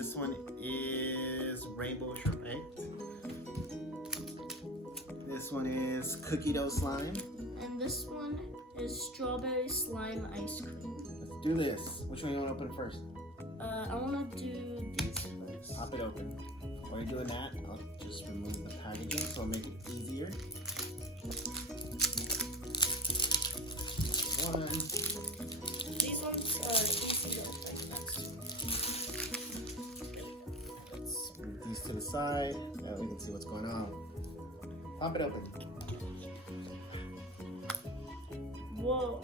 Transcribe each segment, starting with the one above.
This one is rainbow sherbet. This one is cookie dough slime. And this one is strawberry slime ice cream. Let's do this. Which one do you want to open first? I want to do these first. Pop it open. While you're doing that, I'll just remove the packaging so I'll make it easier. One. These ones are easy to open. Move these to the side. That way we can see what's going on. Pop it open. Whoa.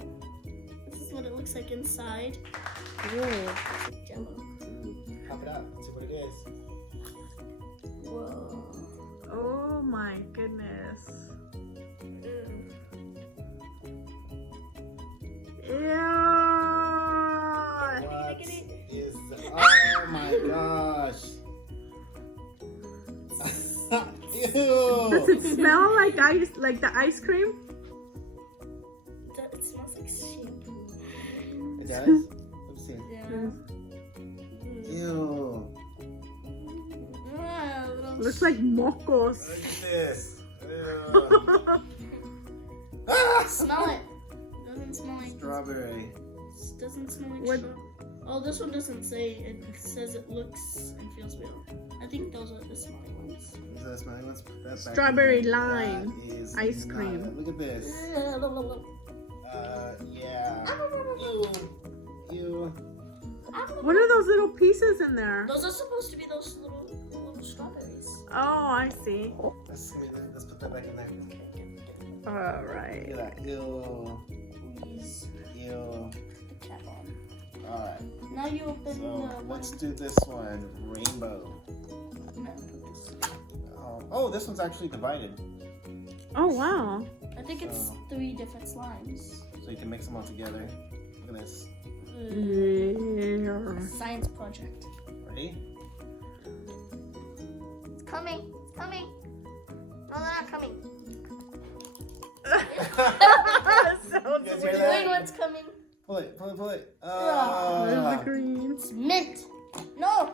This is what it looks like inside. Ooh. Jello. Pop it out. Let's see what it is. Whoa. Oh my goodness. Yeah. What is? Oh my gosh. Ew. Does it smell like ice, like the ice cream? It smells like shampoo. It does? Let me see. Yeah. Ew. Looks like mocos. Look at this. Ew. Ah! Smell it. Doesn't smell like Strawberry. Doesn't smell like What? strawberry. Oh, this one doesn't say. It says it looks and feels real. I think those are the smelly ones. Is that smelling? Let's put that back Strawberry in there. lime That is ice not cream. it. Look at this. Yeah. Ew. Ew. What are those little pieces in there? Those are supposed to be those little strawberries. Oh, I see. Let's put that back in there. All Look right. at that. Ew. Please Ew. put the cap on. Alright. Now you open So the one. let's do this one. Rainbow. No, put this. Oh, this one's actually divided. Oh, wow. I think it's So- 3 different slimes. So you can mix them all together. Look at this. Yeah. Science project. Ready? It's coming. It's coming. No, they're not coming. Sounds You guys The hear that? green one's coming. Pull it, pull it, pull it. There's the green. It's mint. No.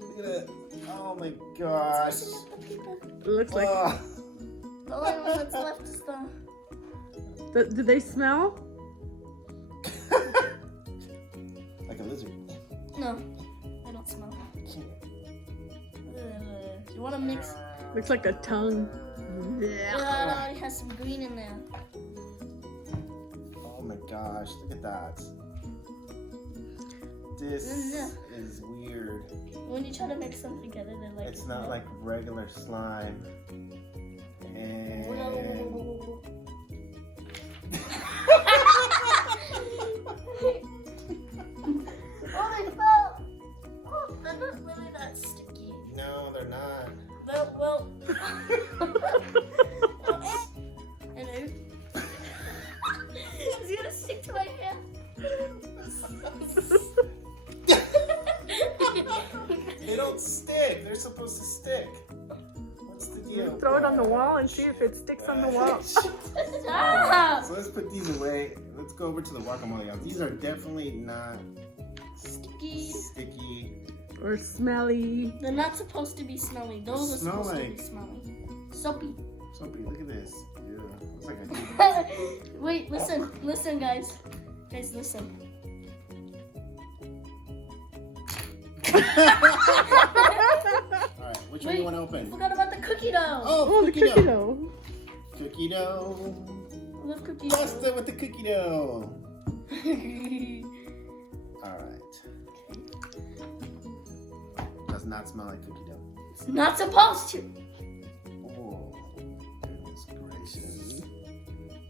Look at it. Oh my gosh. It's messing up the paper. It looks like. Oh. The only one that's left is the. Do they smell? Like a lizard. No, I don't smell. You want to mix? Looks like a tongue. It already has some green in there. Oh my gosh, look at that. This is weird. When you try to mix them together, they're like. It's not like regular slime. And Oh, they fell. Oh, they're not really that sticky. no, they're not. Well. And it's gonna stick to my hand. They don't stick. They're supposed to stick. What's the deal? Throw it on the wall and see if it sticks on the wall. Stop. So let's put these away. Let's go over to the guacamole. These are definitely not Sticky. sticky. Or smelly. They're not supposed to be smelly. Those are Smell supposed to like- be smelly. Soapy. Soapy, look at this. Yeah, looks like a Wait, listen, guys. Guys, listen. Alright, which one do you want to open? Forgot about the cookie dough. Oh, the cookie dough. Cookie dough. I love cookie Bust dough. it with the cookie dough. Alright. Does not smell like cookie dough. It's not supposed to. Oh, goodness gracious.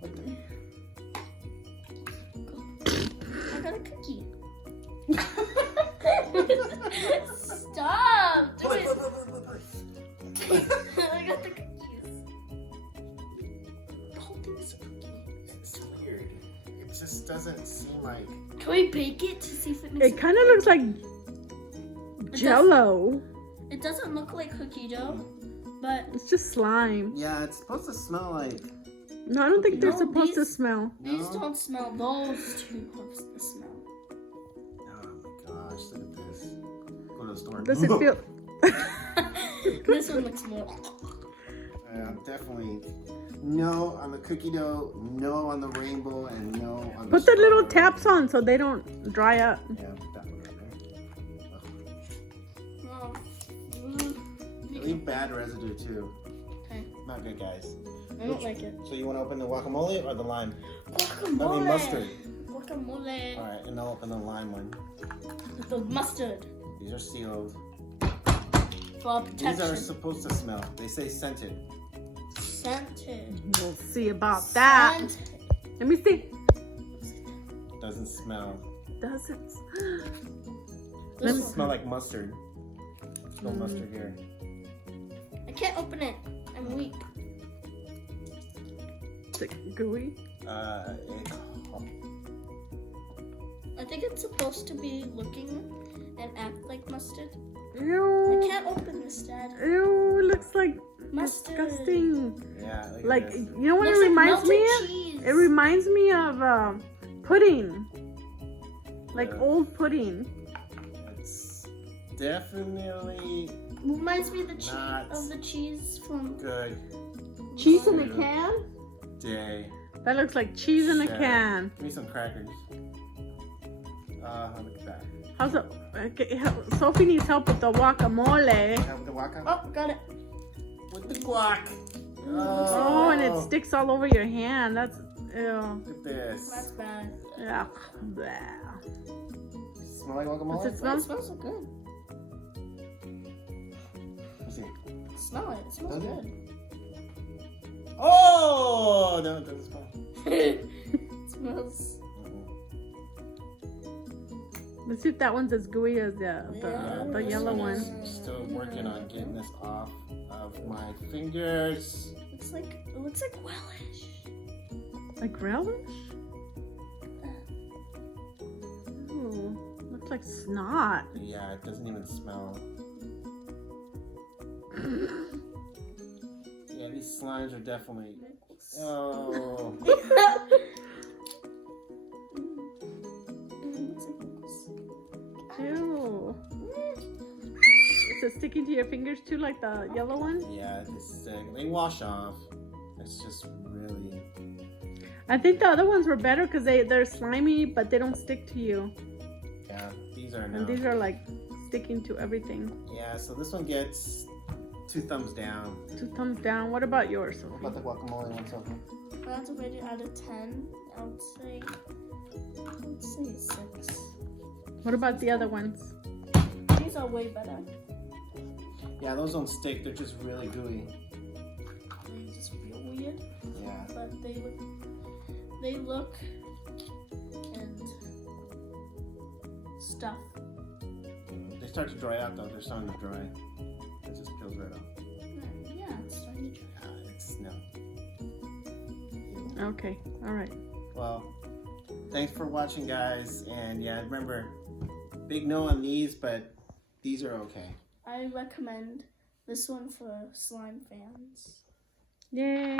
What the? I got a cookie. Stop! Do it. I got the cookies. The whole thing is a cookie. It's weird. It just doesn't seem like. Can we bake it to see if it makes It kind of looks like Jello. It doesn't look like cookie dough, but It's just slime. Yeah, it's supposed to smell like. No, I don't think they're No, supposed to these- smell. these No? don't smell. Those two supposed to smell. Oh my gosh, look at this. go to the store. Does it feel? This one looks more. Definitely no on the cookie dough, no on the rainbow, and no on Put the little strawberry. taps on so they don't dry up. Yeah, that one right Oh. there. Leave bad residue too. Okay. Not good, guys. I don't like it. So you want to open the guacamole or the lime? Guacamole. I mean mustard. Guacamole. All right, and I'll open the lime one. The mustard These are sealed. for These protection. are supposed to smell. They say scented. Scented. We'll see about that. Scented. Let me see. Doesn't smell. Does it? This Doesn't one. smell like mustard. There's no mustard here. I can't open it. I'm weak. Is it gooey? I think it's supposed to be looking and act like mustard. I Ew. can't open this, Dad. Ew, looks like Mustard. disgusting. Yeah. Look Like, at this. you know what Looks it like reminds me melted of? cheese. It reminds me of pudding. Like Yeah. old pudding. It's definitely Reminds me of the cheese Not cheese from good Cheese in a Yeah. can? day. That looks like cheese in a Yeah. can. Give me some crackers. Look at that. How's it? Okay, Sophie needs help with the guacamole. Have the guac. Oh, got it. With the guac. Oh, and it sticks all over your hand. That's ew. Look at this. That's bad. Yeah. Blah. Smell like guacamole? Does it It smell? smells so good. Let's see. Smell it. It smells Does it? good. Oh, no, it doesn't smell. It smells. Let's see if that one's as gooey as the yellow one. Still working on getting this off of my fingers. It looks like relish. Like relish? Ooh, looks like snot. Yeah, it doesn't even smell. Yeah, these slimes are definitely. Oh. Ew. Is it sticking to your fingers too, like the yellow one? Yeah, they wash off. It's just really. I think the other ones were better because they're slimy, but they don't stick to you. Yeah, these are now. And these are like sticking to everything. Yeah, so this one gets 2 thumbs down. 2 thumbs down. What about yours, What Sophie? about the guacamole one, Sophie? If I had to rate it out of 10, I would say 6. What about the other ones? These are way better. Yeah, those don't stick. They're just really gooey. They just feel weird, Yeah. but they look and stuff. They start to dry out though. They're starting to dry. It just peels right off. Yeah, it's starting to dry. Yeah, it's no. Okay, all right. Well, thanks for watching, guys. And yeah, remember, big no on these, but these are okay. I recommend this one for slime fans. Yay!